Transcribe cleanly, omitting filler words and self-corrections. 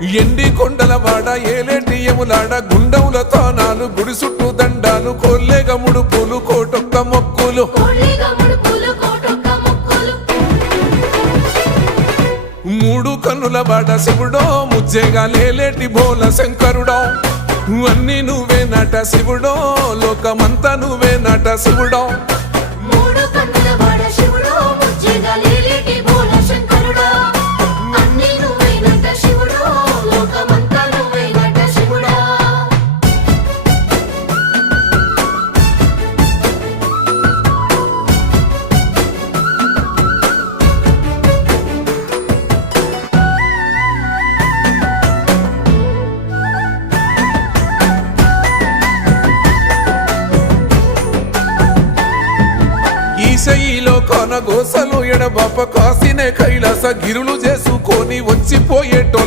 ఎండి కొండల వాడ ఏలేటియములాడ గుండముల తానాలు గుడి చుట్టూ దండాలు కొల్లేగ ముడుపులు కోటొక్క మొక్కులు మూడు కన్నుల వాడ శివుడో ముజ్జేగా లేలేటి బోల శంకరుడో అన్ని నువ్వే నట శివుడో లోకమంతా నువ్వే నట శివుడో ఈశయిలో కొన గోసలు ఎడబాప కాసినే కైలాస గిరులు చేసుకొని వచ్చిపోయేటో